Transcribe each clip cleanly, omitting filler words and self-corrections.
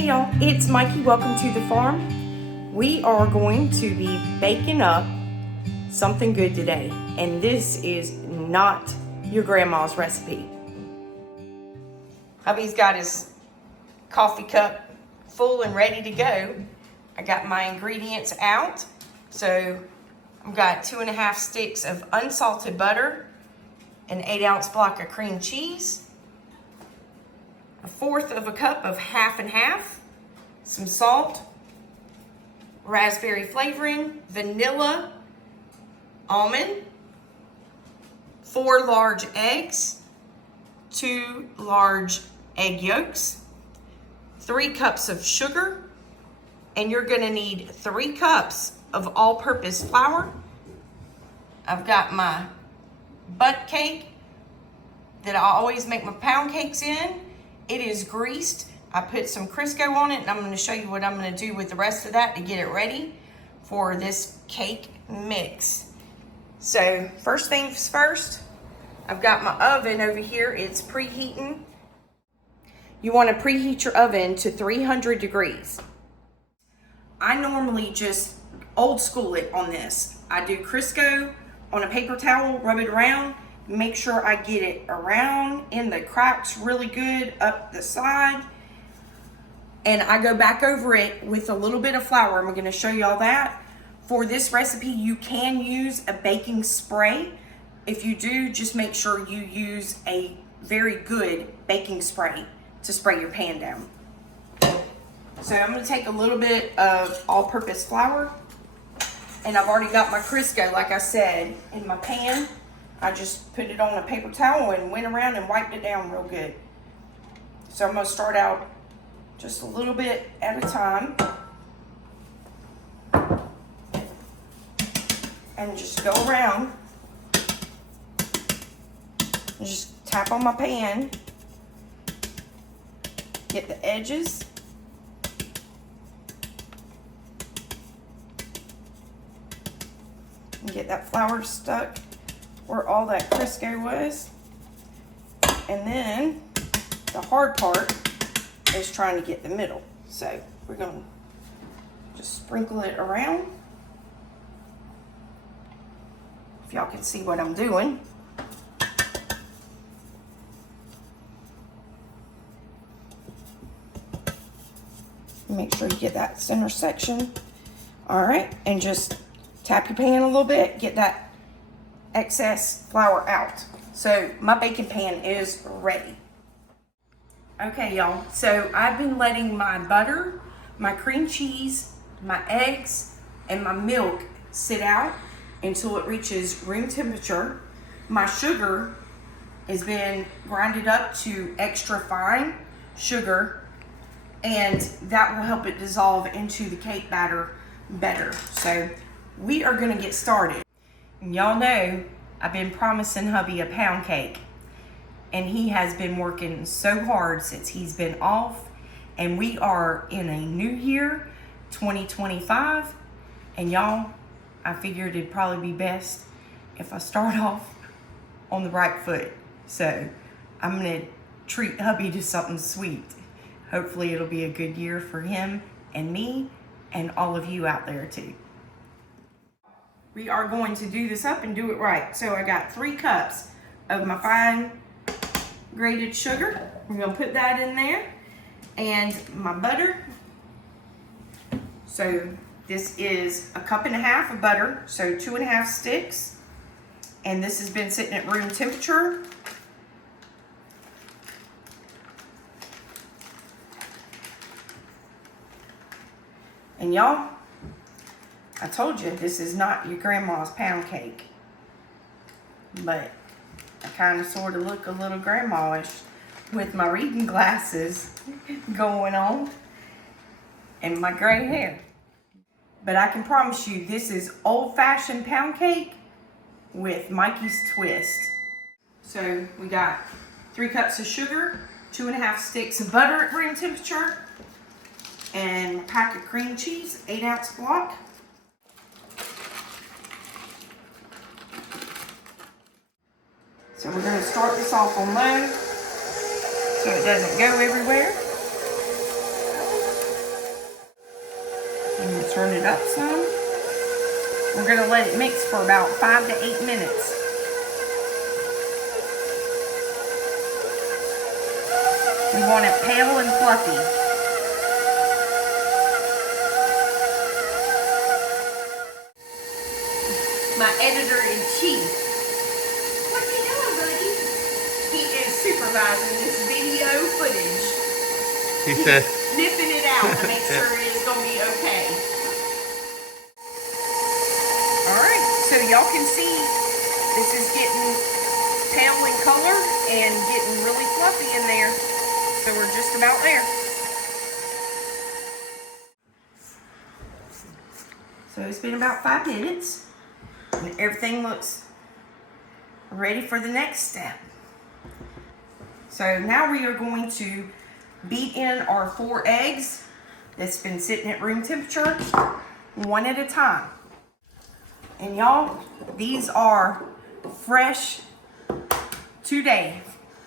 Hey y'all, it's Mikey. Welcome to the farm. We are going to be baking up something good today, and this is not your grandma's recipe. Hubby's got his coffee cup full and ready to go. I got my ingredients out. So I've got 2.5 sticks of unsalted butter, an 8-ounce block of cream cheese, 1/4 cup of half and half, some salt, raspberry flavoring, vanilla, almond, 4 large eggs, 2 large egg yolks, 3 cups of sugar, and you're gonna need 3 cups of all-purpose flour. I've got my butt cake that I always make my pound cakes in. It is greased. I put some Crisco on it, and I'm going to show you what I'm going to do with the rest of that to get it ready for this cake mix. So first things first, I've got my oven over here. It's preheating. You want to preheat your oven to 300 degrees. I normally just old school it on this. I do Crisco on a paper towel, rub it around, make sure I get it around in the cracks really good up the side, and I go back over it with a little bit of flour. I'm going to show you all that. For this recipe, you can use a baking spray. If you do, just make sure you use a very good baking spray to spray your pan down. So I'm going to take a little bit of all-purpose flour, and I've already got my Crisco, like I said, in my pan. I just put it on a paper towel and went around and wiped it down real good. So I'm going to start out just a little bit at a time and just go around and just tap on my pan, get the edges, and get that flour stuck where all that Crisco was. And then the hard part is trying to get the middle. So we're gonna just sprinkle it around. If y'all can see what I'm doing. Make sure you get that center section. All right, and just tap your pan a little bit, get that excess flour out. So my baking pan is ready. Okay, y'all, so I've been letting my butter, my cream cheese, my eggs, and my milk sit out until it reaches room temperature. My sugar has been grinded up to extra fine sugar, and that will help it dissolve into the cake batter better. So we are gonna get started. Y'all know I've been promising hubby a pound cake, and he has been working so hard since he's been off, and we are in a new year, 2025, and y'all, I figured it'd probably be best if I start off on the right foot. So I'm gonna treat hubby to something sweet. Hopefully it'll be a good year for him and me and all of you out there too. We are going to do this up and do it right. So I got 3 cups of my fine grated sugar. We're gonna put that in there. And my butter. So this is 1.5 cups of butter, so 2.5 sticks. And this has been sitting at room temperature. And y'all, I told you this is not your grandma's pound cake, but I kind of sort of look a little grandma-ish with my reading glasses going on and my gray hair. But I can promise you this is old-fashioned pound cake with Mikey's twist. So we got 3 cups of sugar, 2.5 sticks of butter at room temperature, and a pack of cream cheese, 8-ounce block. So we're going to start this off on low so it doesn't go everywhere. Turn it up some. We're gonna let it mix for about 5 to 8 minutes. We want it pale and fluffy. My editor-in-chief. What you doing, buddy? He is supervising this video footage. He said, Sniffing it out to make sure it's gonna be okay. Alright, so y'all can see this is getting pale in color and getting really fluffy in there. So we're just about there. So it's been about 5 minutes and everything looks ready for the next step. So now we are going to beat in our 4 eggs that's been sitting at room temperature, one at a time. And y'all, these are fresh today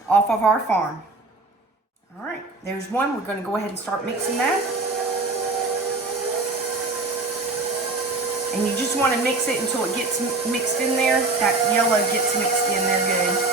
off of our farm. All right, there's one. We're going to go ahead and start mixing that. And you just want to mix it until it gets mixed in there. That yellow gets mixed in there good.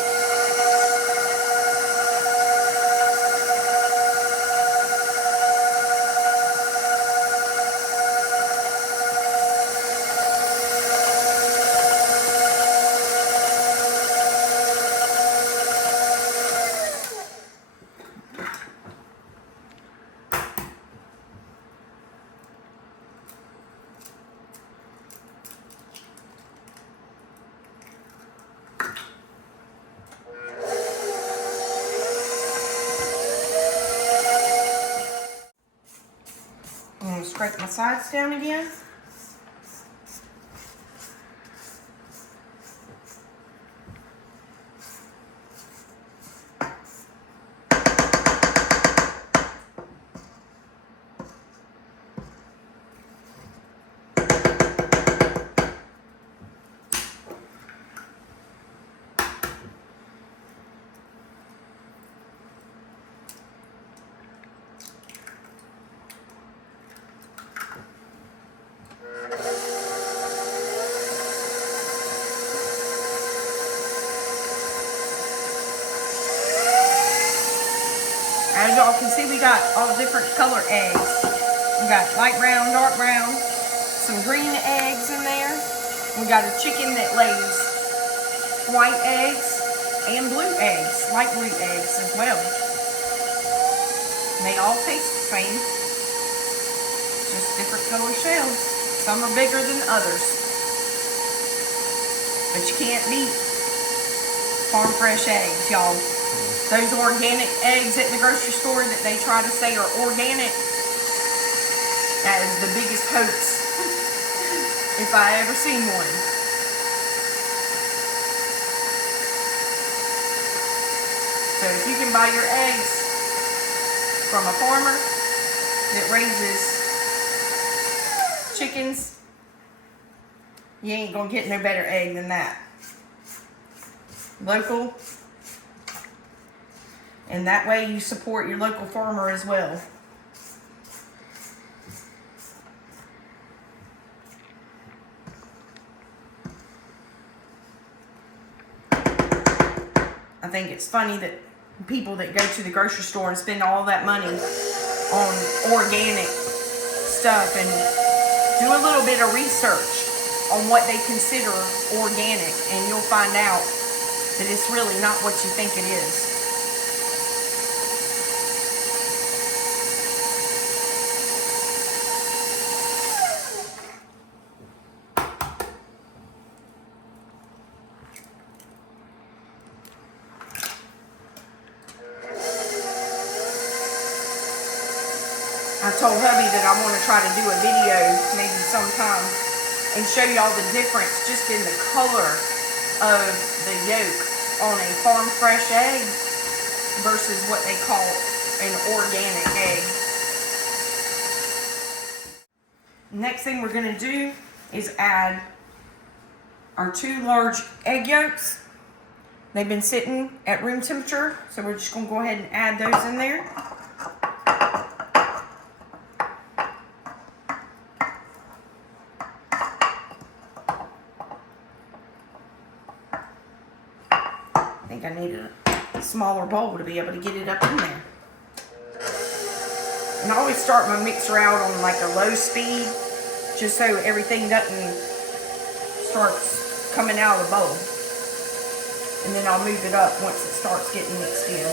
Scrape my sides down again. As y'all can see, we got all different color eggs. We got light brown, dark brown, some green eggs in there. We got a chicken that lays white eggs and blue eggs, light blue eggs as well. And they all taste the same, just different color shells. Some are bigger than others. But you can't beat farm fresh eggs, y'all. Those organic eggs at the grocery store that they try to say are organic, that is the biggest hoax if I ever seen one. So if you can buy your eggs from a farmer that raises chickens, you ain't gonna get no better egg than that. Local. And that way you support your local farmer as well. I think it's funny that people that go to the grocery store and spend all that money on organic stuff and do a little bit of research on what they consider organic, and you'll find out that it's really not what you think it is. I told Hubby that I want to try to do a video maybe sometime and show y'all the difference just in the color of the yolk on a farm fresh egg versus what they call an organic egg. Next thing we're going to do is add our 2 large egg yolks. They've been sitting at room temperature, so we're just going to go ahead and add those in there. think I need a smaller bowl to be able to get it up in there. And I always start my mixer out on like a low speed, just so everything doesn't starts coming out of the bowl. And then I'll move it up once it starts getting mixed in.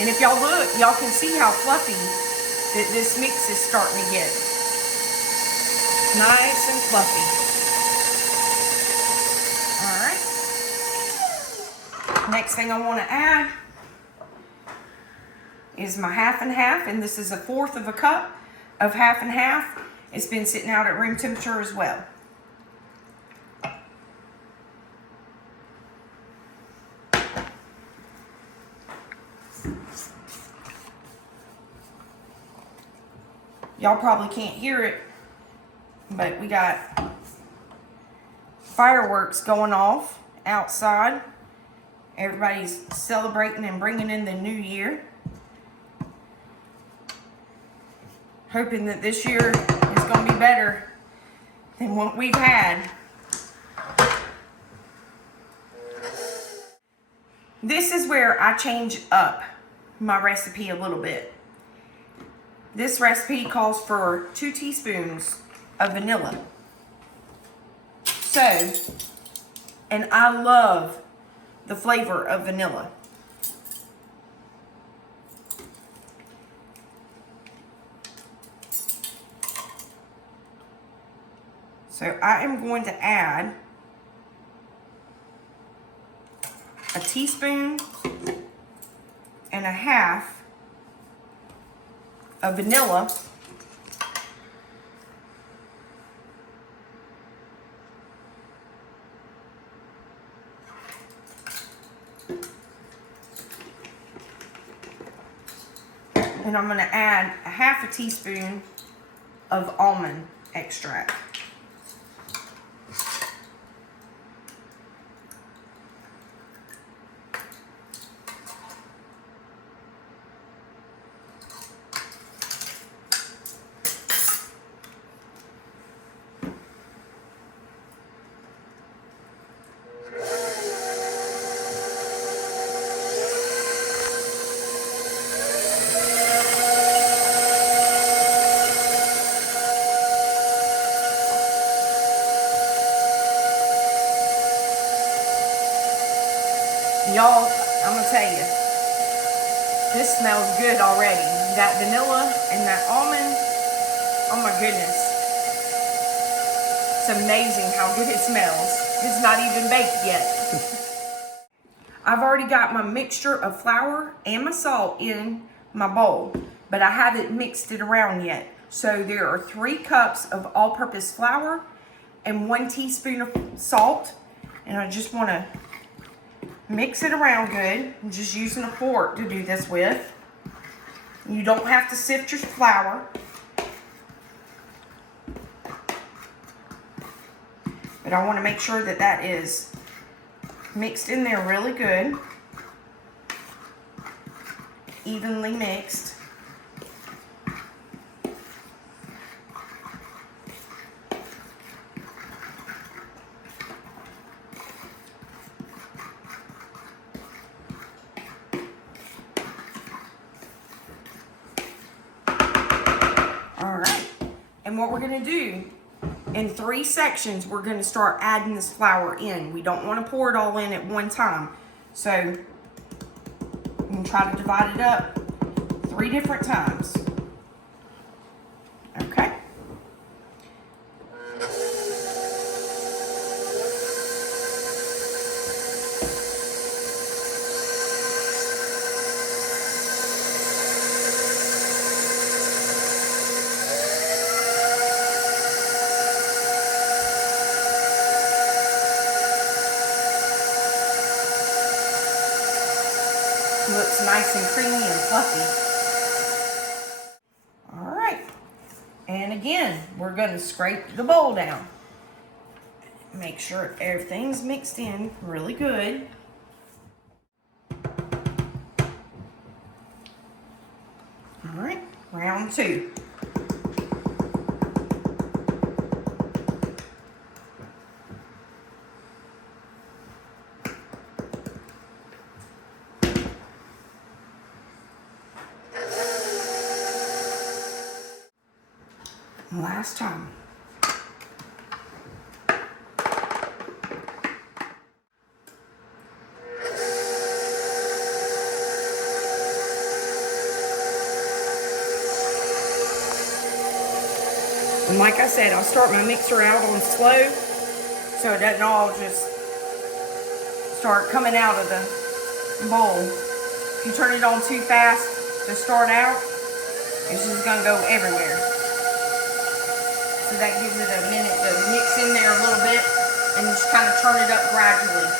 And if y'all look, y'all can see how fluffy that this mix is starting to get. Nice and fluffy. All right. Next thing I want to add is my half and half, and this is 1/4 of a cup of half and half. It's been sitting out at room temperature as well. Y'all probably can't hear it, but we got fireworks going off outside. Everybody's celebrating and bringing in the new year. Hoping that this year is going to be better than what we've had. This is where I change up my recipe a little bit. This recipe calls for 2 teaspoons of vanilla. So, and I love the flavor of vanilla. So I am going to add a teaspoon and a half of vanilla. And I'm going to add a half a teaspoon of almond extract. Y'all, I'm gonna tell you, this smells good already. That vanilla and that almond, oh my goodness. It's amazing how good it smells. It's not even baked yet. I've already got my mixture of flour and my salt in my bowl, but I haven't mixed it around yet. So there are 3 cups of all-purpose flour and 1 teaspoon of salt, and I just want to mix it around good. I'm just using a fork to do this with. You don't have to sift your flour. But I want to make sure that that is mixed in there really good. Evenly mixed. And what we're going to do, in 3 sections, we're going to start adding this flour in. We don't want to pour it all in at one time. So, I'm going to try to divide it up 3 different times. Okay. Looks nice and creamy and fluffy. All right. And again, we're going to scrape the bowl down. Make sure everything's mixed in really good. All right, round 2. last time. And like I said, I'll start my mixer out on slow so it doesn't all just start coming out of the bowl. If you turn it on too fast to start out, it's just gonna go everywhere. So that gives it a minute to mix in there a little bit and just kind of turn it up gradually.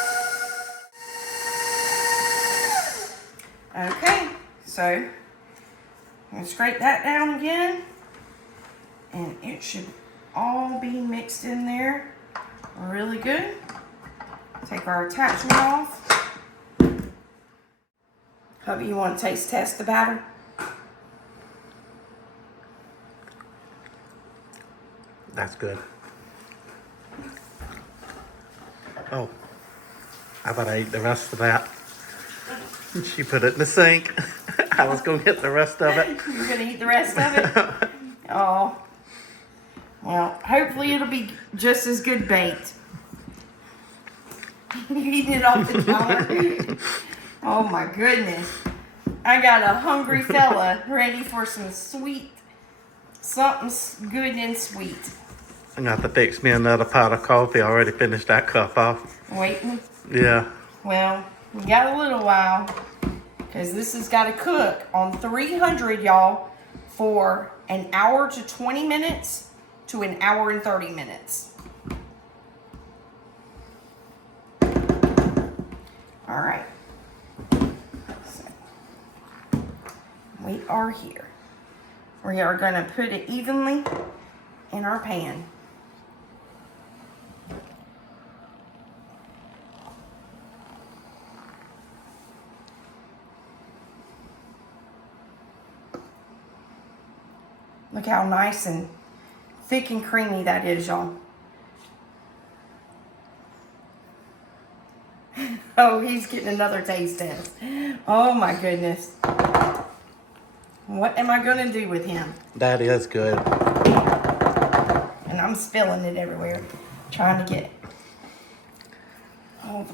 Okay, so I'm gonna scrape that down again. And it should all be mixed in there really good. Take our attachment off. Hubby, you want to taste test the batter? That's good. Oh, I thought I ate the rest of that. She put it in the sink. I was going to get the rest of it. You're going to eat the rest of it? Oh. Well, hopefully it'll be just as good baked. You eating it off the counter? Oh my goodness. I got a hungry fella ready for some sweet, something good and sweet. I got to fix me another pot of coffee. I already finished that cup off. Waiting? Yeah. Well, we got a little while because this has got to cook on 300, y'all, for an hour to 20 minutes to an hour and 30 minutes. All right. So, we are here. We are going to put it evenly in our pan. Look how nice and thick and creamy that is, y'all. Oh, he's getting another taste test. Oh my goodness. What am I going to do with him? That is good. And I'm spilling it everywhere. Trying to get the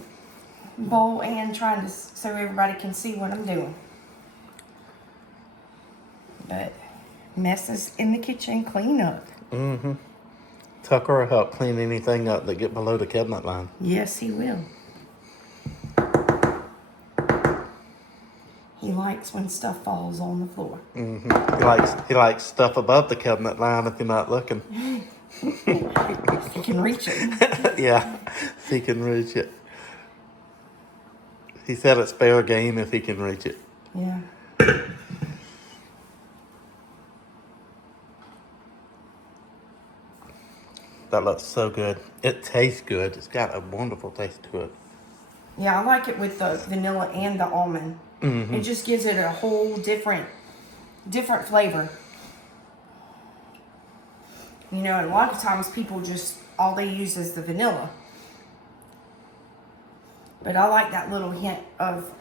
bowl and trying to so everybody can see what I'm doing. But messes in the kitchen, clean up. Mm-hmm. Tucker will help clean anything up that get below the cabinet line. Yes, he will. He likes when stuff falls on the floor. Mm-hmm. He likes stuff above the cabinet line if you're not looking. He can reach it. Yeah, if he can reach it. He said it's fair game if he can reach it. Yeah. That looks so good. It tastes good. It's got a wonderful taste to it. Yeah, I like it with the vanilla and the almond. Mm-hmm. It just gives it a whole different flavor. You know, a lot of times people just, all they use is the vanilla. But I like that little hint of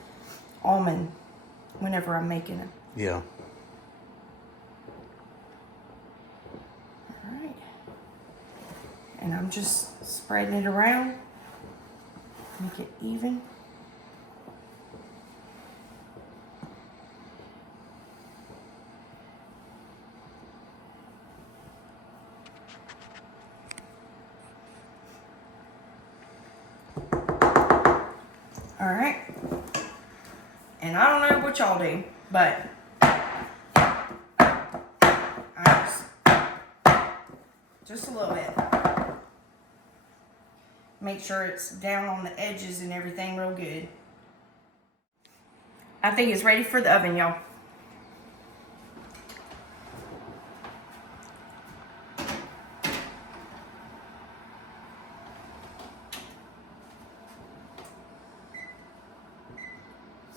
almond whenever I'm making it. Yeah. All right. And I'm just spreading it around. Make it even. All right. And I don't know what y'all do, but just a little bit. Make sure it's down on the edges and everything real good. I think it's ready for the oven, y'all.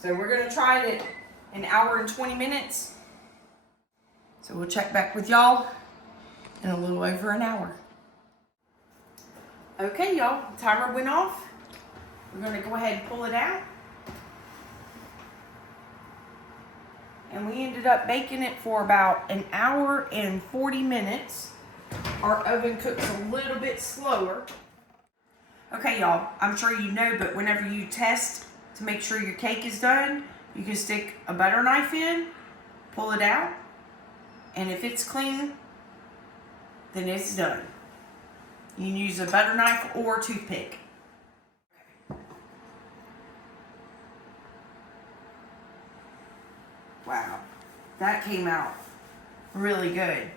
So we're gonna try it at an hour and 20 minutes. So we'll check back with y'all in a little over an hour. Okay, y'all, timer went off. We're gonna go ahead and pull it out. And we ended up baking it for about an hour and 40 minutes. our oven cooks a little bit slower. Okay, y'all, I'm sure you know, but whenever you test to make sure your cake is done, you can stick a butter knife in, pull it out, and if it's clean, then it's done. You can use a butter knife or toothpick. Wow, that came out really good.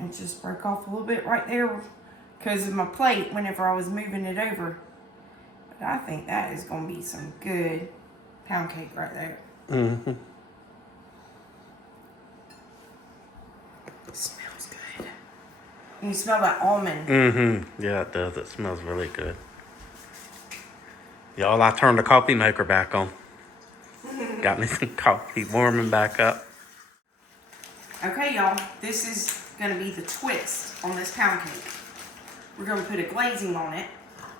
It just broke off a little bit right there because of my plate whenever I was moving it over. But I think that is going to be some good pound cake right there. Mm-hmm. It smells good. You smell that almond. Mm-hmm. Yeah, it does. It smells really good. Y'all, I turned the coffee maker back on. Got me some coffee warming back up. Okay, y'all, this is going to be the twist on this pound cake. We're going to put a glazing on it.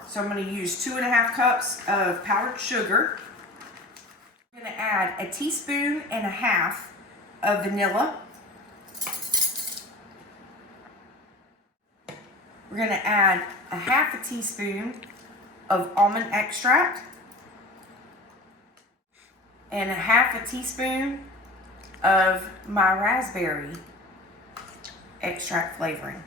So I'm going to use 2.5 cups of powdered sugar. I'm going to add 1.5 teaspoons of vanilla. We're going to add 1/2 teaspoon of almond extract and 1/2 teaspoon of my raspberry extract flavoring.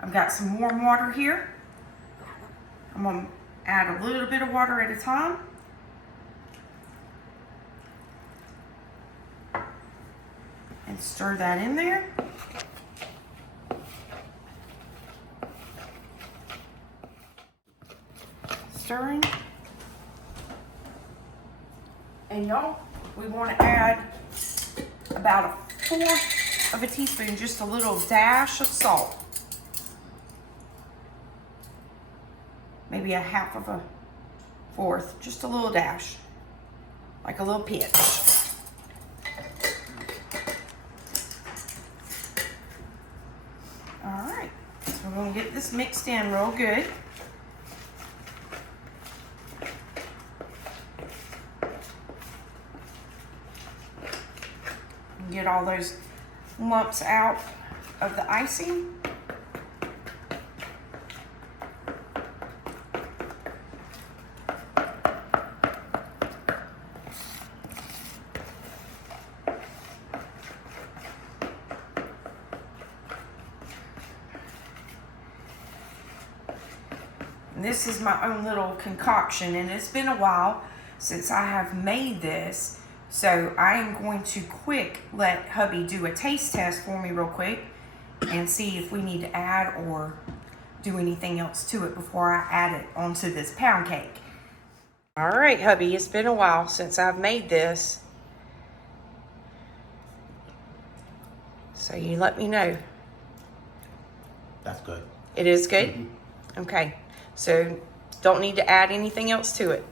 I've got some warm water here. I'm going to add a little bit of water at a time. And stir that in there. Stirring. And y'all, we want to add about 1/4 teaspoon, just a little dash of salt. Maybe 1/4, just a little dash, like a little pinch. All right, so we're gonna get this mixed in real good. Get all those lumps out of the icing. This is my own little concoction, and it's been a while since I have made this, so I am going to let hubby do a taste test for me real quick and see if we need to add or do anything else to it before I add it onto this pound cake. All right, hubby, it's been a while since I've made this, so you let me know. That's good. It is good? Mm-hmm. Okay. So, don't need to add anything else to it.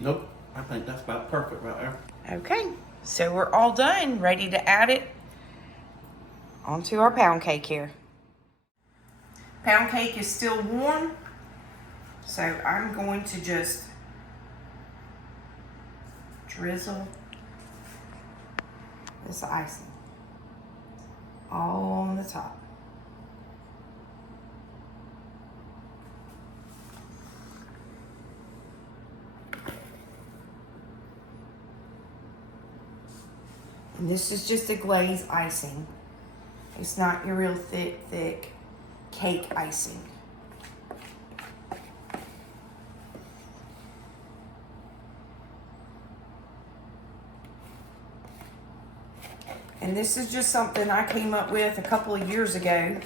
Nope. I think that's about perfect right there. Okay. So, we're all done. Ready to add it onto our pound cake here. Pound cake is still warm. So, I'm going to just drizzle this icing all on the top. And this is just a glaze icing. It's not your real thick cake icing. And this is just something I came up with a couple of years ago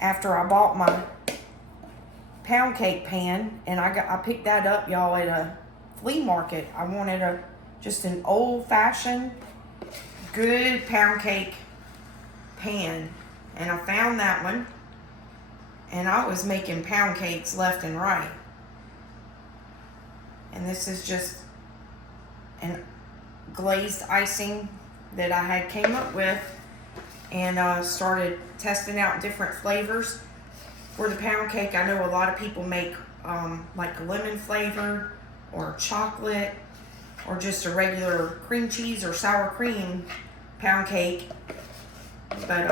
after I bought my pound cake pan, and I picked that up, y'all, at a flea market. I wanted just an old-fashioned, good pound cake pan, and I found that one. and I was making pound cakes left and right. And this is just an glazed icing that I had came up with, and started testing out different flavors for the pound cake. I know a lot of people make like lemon flavored or chocolate or just a regular cream cheese or sour cream pound cake, but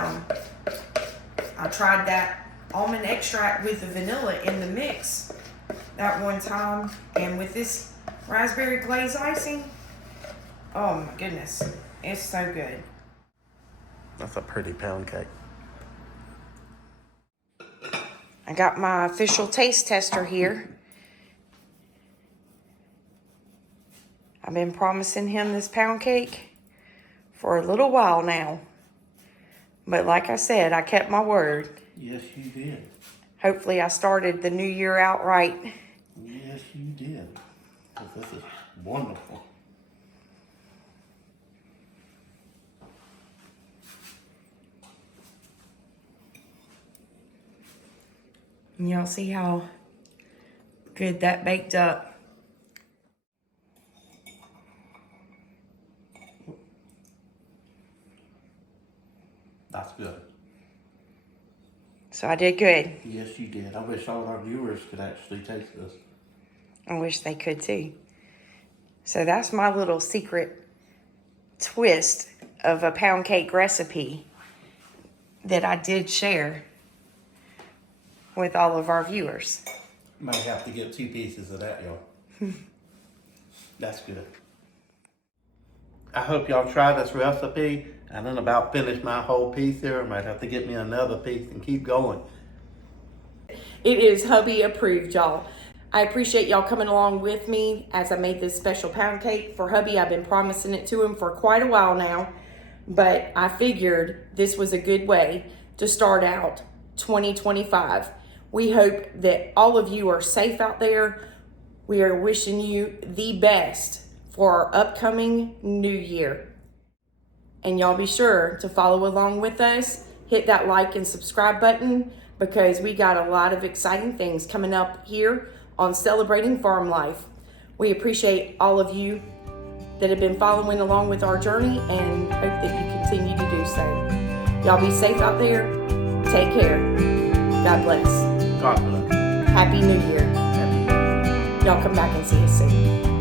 I tried that almond extract with the vanilla in the mix that one time, and with this raspberry glaze icing, oh my goodness, it's so good. That's a pretty pound cake. I got my official taste tester here. I've been promising him this pound cake for a little while now. But like I said, I kept my word. Yes, you did. Hopefully I started the new year out right. Yes, you did. 'Cause this is wonderful. And y'all see how good that baked up. That's good. So I did good. Yes, you did. I wish all our viewers could actually taste this. I wish they could too. So that's my little secret twist of a pound cake recipe that I did share with all of our viewers. Might have to get 2 pieces of that, y'all. That's good. I hope y'all try this recipe. I done about finished my whole piece here. I might have to get me another piece and keep going. It is Hubby approved, y'all. I appreciate y'all coming along with me as I made this special pound cake for Hubby. I've been promising it to him for quite a while now, but I figured this was a good way to start out 2025. We hope that all of you are safe out there. We are wishing you the best for our upcoming new year. And y'all be sure to follow along with us. Hit that like and subscribe button, because we got a lot of exciting things coming up here on Celebrating Farm Life. We appreciate all of you that have been following along with our journey and hope that you continue to do so. Y'all be safe out there. Take care. God bless. God bless. Happy New Year. Happy New Year. Y'all come back and see us soon.